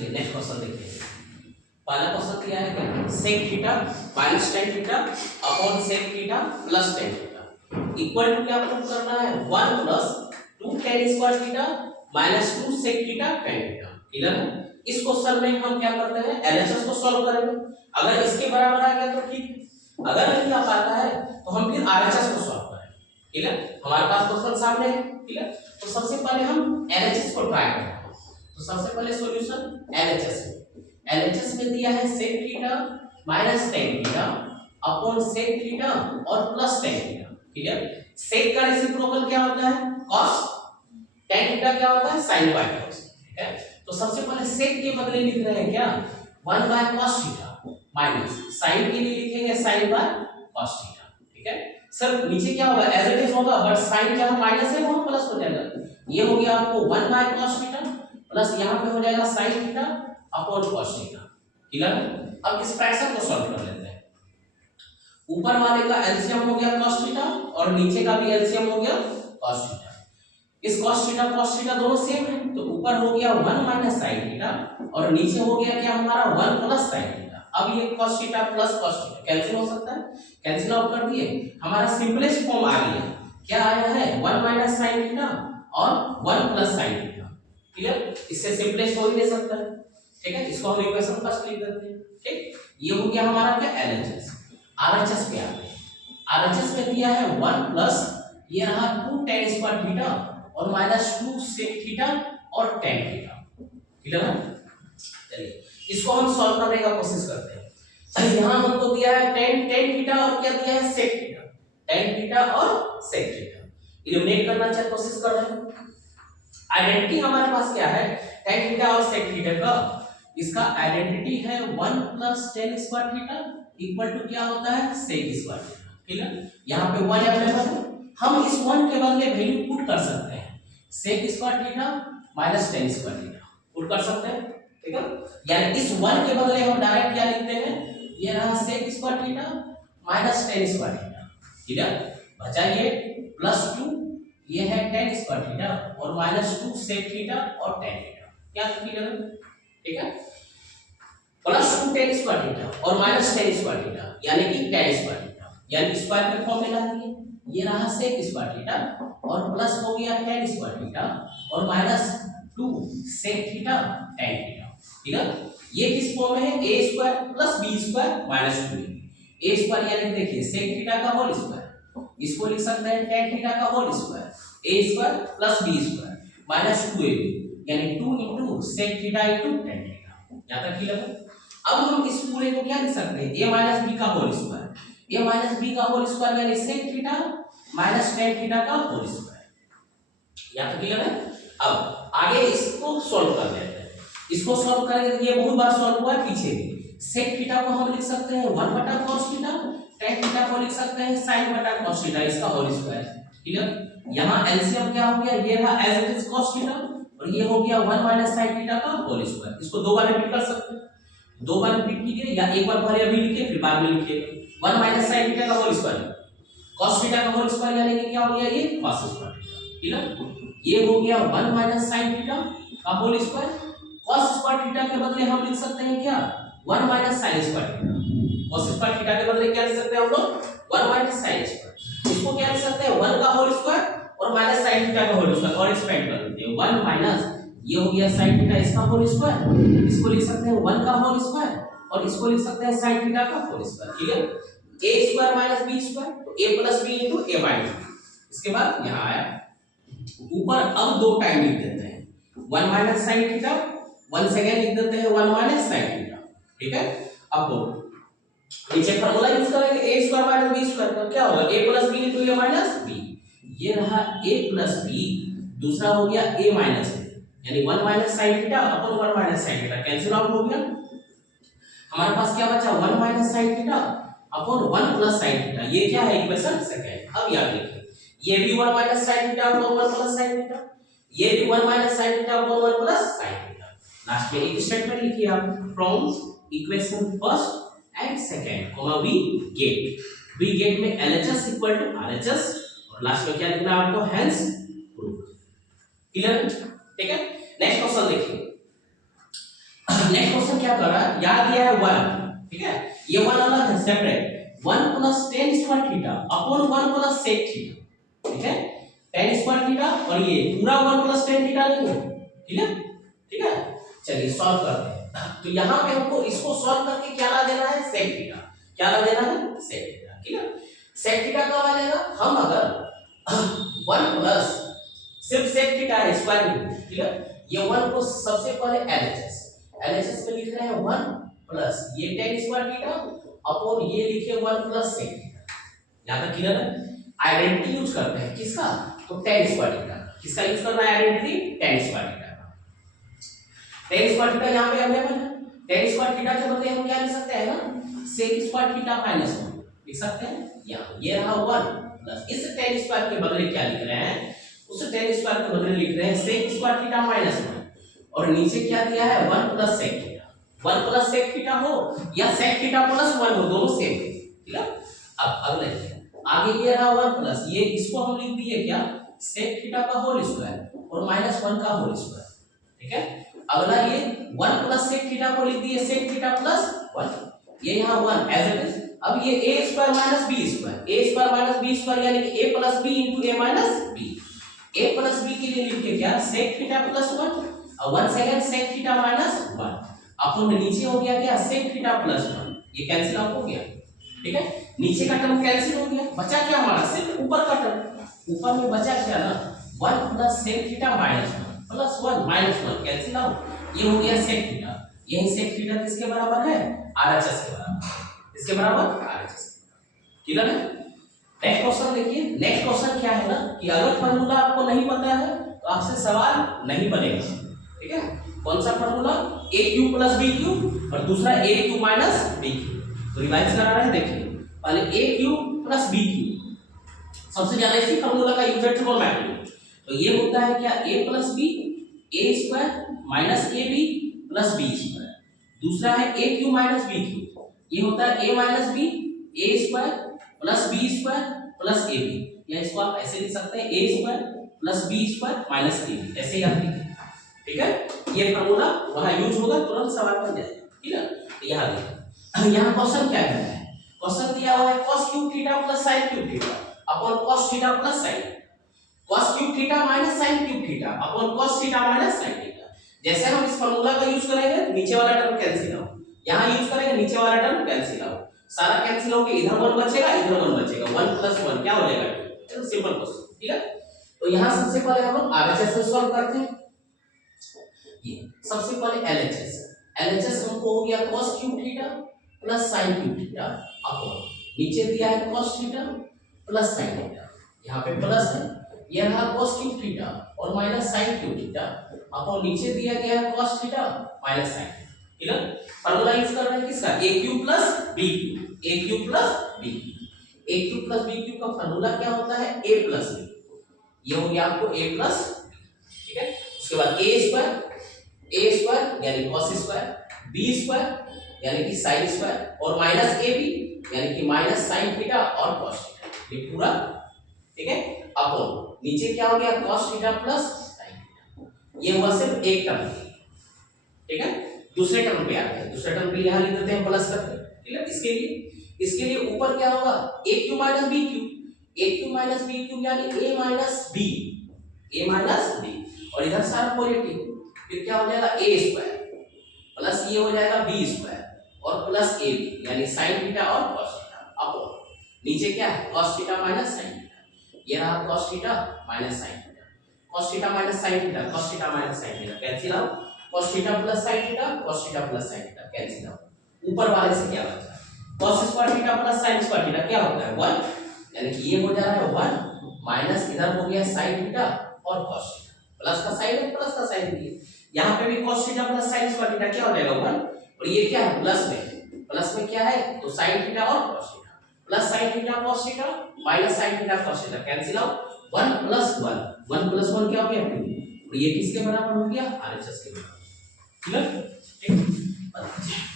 चलिए next question देखिए। पहला क्वेश्चन क्या है क्या, sec theta minus tan theta upon sec theta plus tan theta equal to क्या प्रूव करना है, 1 plus 2 tan square theta minus 2 sec theta tan theta. Clear है। इस क्वेश्चन में हम क्या करते हैं, एलएचएस को सॉल्व करेंगे। अगर इसके बराबर आ गया तो ठीक है, अगर नहीं आ पाता है तो हम फिर आरएचएस को सॉल्व करेंगे। ठीक है, हमारे पास क्वेश्चन सामने है। ठीक है, तो सबसे पहले हम एलएचएस को ट्राई करेंगे। तो सबसे पहले सॉल्यूशन एलएचएस में दिया है sec theta minus tan theta upon sec theta और प्लस tan थीटा। ठीक है, sec का रेसिप्रोकल क्या होता है, cos, tan थीटा क्या होता है, sin बाय cos। ठीक है, तो सबसे पहले sec के बदले लिख रहे हैं क्या, 1 बाय cos थीटा माइनस sin के लिए लिखेंगे sin बाय cos थीटा। ठीक है सर, नीचे क्या होगा, एज इट इज होगा, बट sin क्या माइनस है वो प्लस हो जाएगा। ये हो गया आपको 1 बाय cos थीटा प्लस यहाँ पे हो जाएगा sin theta upon cos theta. Clear है। अब इस फ्रैक्शन को सॉल्व कर लेते हैं। ऊपर वाले का एलसीएम हो गया cos थीटा और नीचे का भी एलसीएम हो गया cos थीटा। इस cos थीटा दोनों सेम है, तो ऊपर हो गया 1 माइनस sin थीटा और नीचे हो गया क्या हमारा 1 प्लस sin थीटा। अब ये cos theta plus cos theta cancel हो सकता है, कैंसिल आउट कर दिए, हमारा सिंपलेस्ट फॉर्म आ गया। क्या आया है, 1 माइनस sin थीटा और 1 प्लस sin थीटा। क्लियर, इससे सिंपलेस्ट हो ही नहीं सकता है। ठीक है, इसको हम इक्वेशन फर्स्ट लिख देते हैं। ठीक, ये हो गया हमारा क्या, एलएचएस। आरएचएस पे आते हैं। आरएचएस में दिया है 1 प्लस ये रहा 2 tan स्क्वायर थीटा और माइनस 2 sec थीटा और tan थीटा। क्लियर है। चलिए इसको हम सॉल्व करने का कोशिश करते हैं। यहां हमको दिया है tan थीटा और क्या दिया है, sec थीटा। tan थीटा और sec थीटा एलिमिनेट करना चाहे कोशिश कर रहे हैं। आइडेंटिटी हमारे पास क्या है, tan थीटा और sec थीटा का, इसका आइडेंटिटी है 1 plus tan square theta equal to क्या होता है, sec स्क्वायर थीटा। क्लियर, यहाँ पे 1 अवेलेबल है, हम इस 1 के बदले वैल्यू पुट कर सकते हैं, sec square theta minus tan square theta put कर सकते हैं। ठीक है, यानी इस 1 के बदले हम डायरेक्ट क्या लिखते हैं, ये रहा sec square theta minus tan square theta. ठीक है, बचा ये प्लस 2 ये है tan स्क्वायर थीटा और माइनस 2 sec थीटा और tan थीटा। क्या क्लियर है। ठीक है, प्लस 2 tan स्क्वायर थीटा और माइनस tan स्क्वायर थीटा यानी कि tan स्क्वायर थीटा, यानी स्क्वायर में फॉर्मूला है, ये रहा sec स्क्वायर थीटा और प्लस हो गया tan स्क्वायर थीटा और minus 2 sec theta tan theta. ठीक है, ये किस फॉर्म में है, a square plus b square minus 2a square, यानी देखिए sec थीटा का होल स्क्वायर, इसको लिख सकते हैं tan थीटा का whole square, a square plus b square minus 2ab, यानी 2 into sec theta into tan theta. यहां तक क्लियर है। अब हम इस पूरे को क्या लिख सकते हैं, a माइनस b का whole square, a minus b का होल स्क्वायर यानी sec theta minus tan theta का होल स्क्वायर। यहां तक क्लियर है। अब आगे इसको सॉल्व कर लेते हैं। इसको सॉल्व करेंगे तो ये बहुत बार सॉल्व हुआ है पीछे भी। sec थीटा को हम लिख सकते हैं 1 बटा cos थीटा, tan थीटा को लिख सकते हैं sin बटा cos थीटा इसका होल स्क्वायर। क्लियर, यहां एलसीएम क्या हो गया, ये रहा as it is cos theta और ये हो गया 1 माइनस sin थीटा का होल स्क्वायर। इसको दो बार रिपीट कर सकते हैं, दो बार रिपीट कीजिए या एक बार पहले अभी लिखिए फिर बाद में लिखिए। 1 माइनस sin थीटा का होल स्क्वायर cos थीटा का होल स्क्वायर यानी कि क्या हो गया, ये cos स्क्वायर थीटा। क्लियर, ये हो गया 1 माइनस sin थीटा का whole square, cos square theta के बदले हम लिख सकते हैं क्या, 1 minus sin square theta. cos square theta के बदले क्या लिख सकते हैं हम लोग, 1 माइनस sin स्क्वायर। इसको क्या लिख सकते हैं, 1 का होल स्क्वायर और माइनस sin थीटा का होल स्क्वायर और एक्सपेंड कर देते हैं। 1 माइनस ये हो गया sin थीटा इसका होल स्क्वायर, इसको लिख सकते हैं 1 का होल स्क्वायर और इसको लिख सकते हैं sin थीटा का whole square. Clear, a square minus b square तो a plus b into a minus b। इसके बाद यहां आया ऊपर, अब दो टाइम लिख देते हैं, 1 माइनस sin थीटा, 1 सेकंड लिख देते हैं 1 माइनस sin थीटा। ठीक है, अब नीचे फार्मूला यूज करेंगे, a square minus b square का क्या होगा, a plus b into a minus b। ये रहा a प्लस b, दूसरा हो गया a माइनस b, यानी 1 minus sin theta upon 1 minus sin theta cancel out हो गया। हमारे पास क्या बचा, 1 minus sin theta upon 1 plus sin theta. ये क्या है, इक्वेशन सेकंड। अब याद रखिए, ये भी 1 minus sin theta upon 1 plus sin theta, ये भी 1 minus sin theta upon 1 plus sin theta. Last में एक स्टेटमेंट लिखिए आप, from equation first and second comma we get में LHS इक्वल टू RHS और लास्ट में क्या लिखना है आपको, हेंस प्रूफ। क्लियर, ठीक है। नेक्स्ट क्वेश्चन देखिए। नेक्स्ट क्वेश्चन क्या कर रहा है, यहाँ दिया है 1, ठीक है, ये 1 अलग है separate, 1 plus tan square theta upon 1 plus sec theta, ठीक है, tan स्क्वायर थीटा और ये पूरा 1 प्लस tan थीटा लेंगे, ठीक है, ठीक है। चलिए सॉल्व करते हैं। तो यहाँ पे हमको इसको सॉल्व करके क्या ला देना है, sec थीटा, क्या ला देना है, sec थीटा, ठीक है। sec थीटा कब आ जाएगा, हम अगर 1 प्लस सिर्फ sec थीटा है स्क्वायर में, ठीक है, ये 1 को सबसे पहले LHS में लिख रहे हैं 1 प्लस ये tan स्क्वायर थीटा अपॉन ये लिखिए 1 प्लस sec थीटा। यहां तक क्लियर है। आइडेंटिटी यूज करते हैं किसका, तो tan स्क्वायर थीटा, किसका यूज करना है आइडेंटिटी, tan स्क्वायर थीटा का। tan स्क्वायर थीटा यहां पे अवेलेबल है, tan स्क्वायर थीटा के बदले हम क्या लिख सकते हैं ना, sec स्क्वायर थीटा माइनस 1 लिख सकते हैं। यहां ये रहा 1 प्लस इस tan स्क्वायर के बदले क्या लिख रहे हैं, उस tan स्क्वायर के बदले लिख रहे हैं sec स्क्वायर थीटा माइनस 1 और नीचे क्या दिया है 1 plus sec theta, 1 plus sec theta हो या sec थीटा प्लस 1 हो, दोनों सेम है, ठीक है। अब अगले आगे ये रहा 1 प्लस ये इसको हम लिख दिए क्या, sec थीटा का होल स्क्वायर और माइनस 1 का होल स्क्वायर, ठीक है। अगला ये 1 प्लस sec थीटा को लिख दिए sec थीटा प्लस 1, ये यहाँ 1 एज इट इज। अब ये a square minus b square, a square minus b square यानी कि a plus b into a minus b, a plus b के लिए लिखिए क्या, sec थीटा प्लस 1 और 1 सेकंड sec थीटा माइनस 1 अपन नीचे हो गया क्या, sec थीटा प्लस 1, ये कैंसिल आउट हो गया, ठीक है। नीचे का टर्म कैंसिल हो गया, बचा क्या हमारा सिर्फ ऊपर का टर्म, ऊपर में बचा क्या ना 1 plus sec theta minus 1 plus 1 minus 1 cancel out, ये हो गया sec थीटा। यही sec थीटा किसके बराबर है, RHS के बराबर, इसके बराबर RHS, क्लियर है। नेक्स्ट क्वेश्चन देखिए, नेक्स्ट क्वेश्चन क्या है ना कि अगर फार्मूला आपको नहीं पता है तो आपसे सवाल नहीं बनेगा, ठीक है। कौन सा फार्मूला, AQ प्लस BQ और दूसरा AQ माइनस BQ। तो रिवाइज करा रहे हैं, देखिए पहले AQ प्लस BQ, सबसे ज्यादा इसी फार्मूला का यूज है ट्रिगोनोमेट्री। तो ये होता है क्या, A plus B A square minus AB plus B square, दूसरा है AQ माइनस BQ, ये होता है A minus B A square plus B square plus AB, या इसको आप ऐसे लिख सकते हैं A square plus B square minus AB, ऐसे ही आप लिखें, ठीक है। ये फार्मूला वहां यूज होगा, तुरंत सवाल बन जाएगा, ठीक है। तो यहां देखिए, यहां क्वेश्चन क्या है, क्वेश्चन दिया हुआ है cos cube theta plus sin cube theta upon cos theta plus sin, cos cube theta minus sin cube theta upon cos theta minus sin theta. जैसे हम इस फार्मूला का यूज करेंगे नीचे वाला टर्म कैंसिल आउट, यहां यूज करेंगे नीचे वाला टर्म कैंसिल आउट, सारा कैंसिल होके इधर 1 बचेगा इधर 1 बचेगा, 1 प्लस 1 क्या हो जाएगा, एकदम सिंपल क्वेश्चन, ठीक है। तो यहां सबसे पहले हम लोग RHS से सॉल्व करते हैं। ये सबसे पहले LHS हमको हो गया cos cube theta plus sin cube theta upon नीचे दिया है cos theta plus sin theta, यहाँ पे प्लस है, ये रहा cos क्यूब थीटा और minus sin cube theta upon नीचे दिया गया है cos थीटा माइनस sin, ठीक है। फार्मूला यूज कर रहे हैं किसका, AQ plus BQ, AQ plus BQ, AQ plus BQ का फार्मूला क्या होता है, A प्लस B, ये हो गया आपको A प्लस, ठीक है। उसके बाद A स्क्वायर यानी cos स्क्वायर, B स्क्वायर यानी कि sin स्क्वायर और माइनस AB यानी कि माइनस sin थीटा और cos थीटा, ये पूरा, ठीक है। अपॉन नीचे क्या हो गया cos theta plus sin theta, ये हुआ सिर्फ एक टर्म, ठीक है। दूसरे टर्म पे आते हैं, दूसरे टर्म पे यहां लिख देते हैं प्लस करके, ठीक है। इसके लिए ऊपर क्या होगा, AQ minus BQ, AQ minus BQ यानी A माइनस B और इधर सारा पॉजिटिव, फिर क्या हो जाएगा A स्क्वायर प्लस ये हो जाएगा B स्क्वायर और प्लस AB यानी sin थीटा और cos थीटा अपॉन नीचे क्या है cos theta minus sin theta, ये रहा cos theta minus sin theta, cos theta minus sin theta, cos theta minus sin theta cancel out, cos theta plus sin theta, cos theta plus sin theta cancel out. ऊपर वाले से क्या बचा, cos square theta plus sin square theta क्या होता है 1, यानी कि ये हो जा रहा है 1 माइनस इधर हो गया sin थीटा और cos थीटा, प्लस का साइन है प्लस का साइन दिए, यहाँ पे भी cos theta plus sin square theta क्या हो जाएगा 1 और ये क्या है प्लस में क्या है तो sin थीटा और cos theta plus sin theta cos theta minus sin theta cos theta cancel out 1 plus 1 क्या हो गया 2 और ये किसके बराबर हो गया RHS के बराबर, ठीक है।